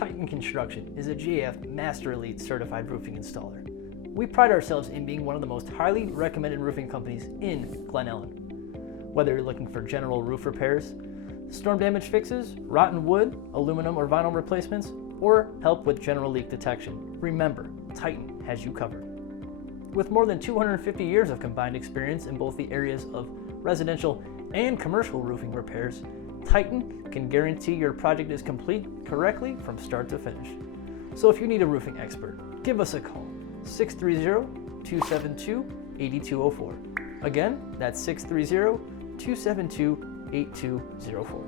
Titan Construction is a GAF Master Elite certified roofing installer. We pride ourselves in being one of the most highly recommended roofing companies in Glen Ellyn. Whether you're looking for general roof repairs, storm damage fixes, rotten wood, aluminum or vinyl replacements, or help with general leak detection, remember, Titan has you covered. With more than 250 years of combined experience in both the areas of residential and commercial roofing repairs, Titan can guarantee your project is complete correctly from start to finish. So if you need a roofing expert, give us a call, 630-272-8204. Again, that's 630-272-8204.